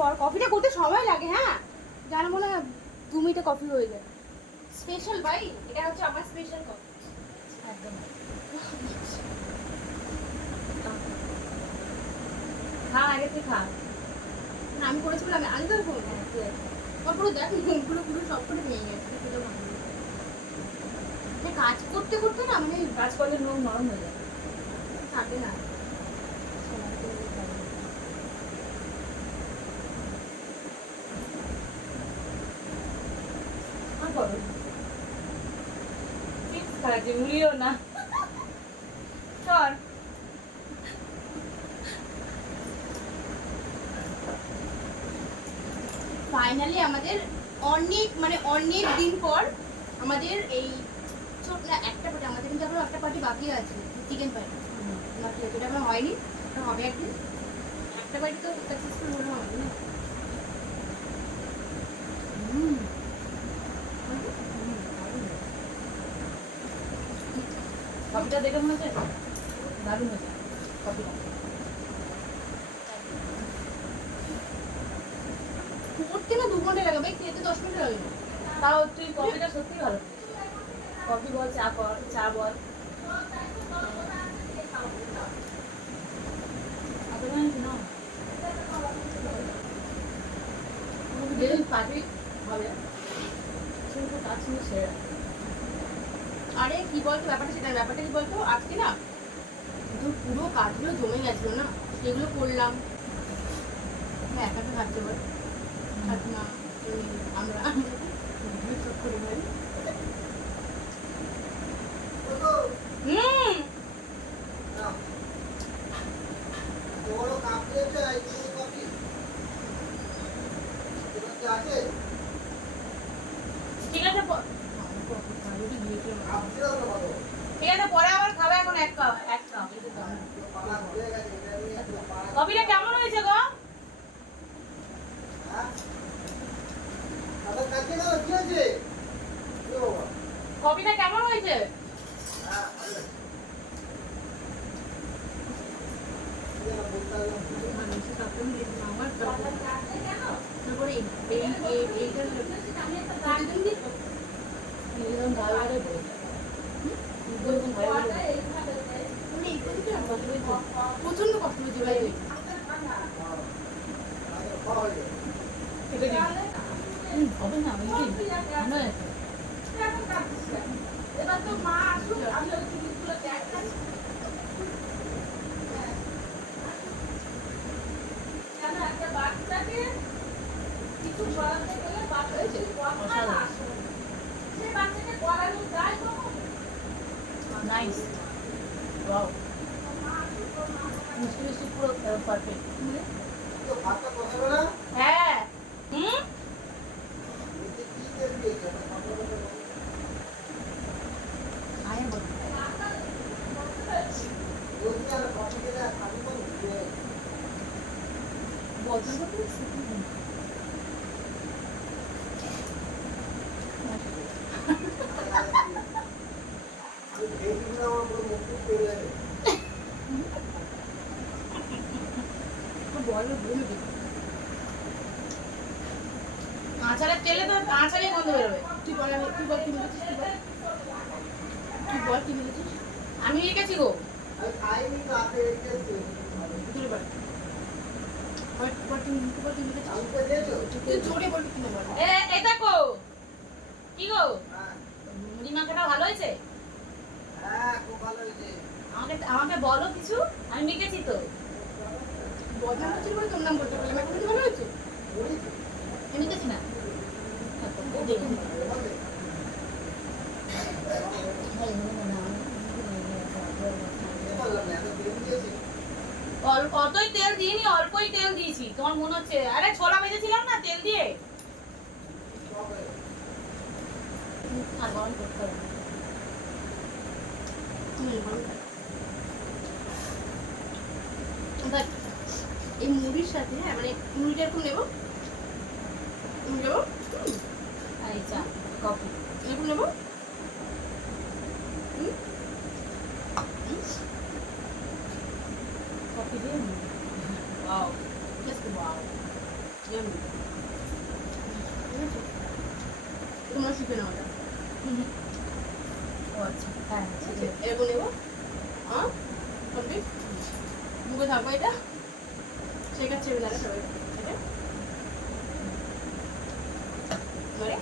পর কফিটা করতে সময় লাগে, হ্যাঁ জানো মনে হয় 2 মিনিটে কফি হয়ে যায়। স্পেশাল ভাই, এটা হচ্ছে আমার স্পেশাল কফি। একদম খা, আগে তুই খা। না আমি করেছি বলে আমি আনতে পারবো না। আমার পুরো দেখ মুখগুলো পুরো সব করে ভেঙে গেছে। কাজ করতে করতে না মানে কাজ করলে নুন নরম হয়ে যায়। থাকে না। আর করো চিপস খাচ্ছে, উড়িও না। চল ফাইনালি আমাদের অনেক দিন পর আমাদের এই ছোট না একটা পার্টি, আমাদের কিন্তু আবার একটা পার্টি বাকি আছে, চিকেন পার্টি বাকি আছে, এটা এখন হয়নি, এটা হবে একদিন। একটা পার্টি তো সাকসেসফুল হলো হবে না। কফিটা দেখে মনে হচ্ছে দারুণ হয়েছে কফিটা। করতে না 2 ঘন্টা লাগবে, খেতে 10 মিনিট লাগবে। তাও তুই কফিটা সত্যি ভালো। কফি বল, চা কর, চা বল। যেদিন পার্টি হবে সেদিন কাজ শুনে সেরা। আরে কি বলতো ব্যাপারটা, সেটা ব্যাপারটা কি বলতো, আজকে না পুরো কাজগুলো জমে গেছিল না, সেগুলো করলাম। হ্যাঁ একা একা খাচ্ছে বল, না আমরা সব করে ভাই। ঠিক আছে ঠিক আছে, পরে আবার খাবে। এখন এক কাপ কফিটা কেমন হয়েছে গো? কফিটা কেমন হয়েছে? প্রচন্ড কষ্ট হয়েছে ভাই। হবে না এবার তো মা আসুক, একটা বাচ্চাকে কিছু করাতে গেলে সে বাচ্চাকে করানো যায় তখন। নাইস, ওয়াও, মিষ্টি মিষ্টি পুরো পারফেক্ট। হ্যাঁ আয় বল। আচারের তেলে তো আচারে গন্ধ বেরোবে। তুই বল কি বলেছিস, কি বলেছিস? আমি লিখেছি গো। তুই জোরে বলবি কি না বল। এটা কো কি গো, মুড়ি মাখাটা ভালো হয়েছে? আমাকে বলো কিছু, আমি লিখেছি তো। বদনাম করছিস বলে তোর নাম বলতে পারলাম, এখন কি ভালো হয়েছে? আমি লিখেছি না। অতই তেল দিইনি, অল্পই তেল দিয়েছি। তোমার মনে হচ্ছে? আরে ছোলা ভেজেছিলাম না তেল দিয়ে। আর গরম করতে হবে না। এই মুড়ির সাথে, হ্যাঁ মানে মুড়িটা এরকম নেবো, এই চা কফি এরকম নেবো, কফি দিয়ে। Wow, just wow. Yummy. ঠিক আছে? তোমরা শিখে নাও এটা। ও আচ্ছা হ্যাঁ ঠিক আছে? ঠিক আছে এরকম নেবো। কমপ্লিট। মুখে থাকবো এটা। শেখাচ্ছে এবারে সবাই। ঠিক আছে? এবারে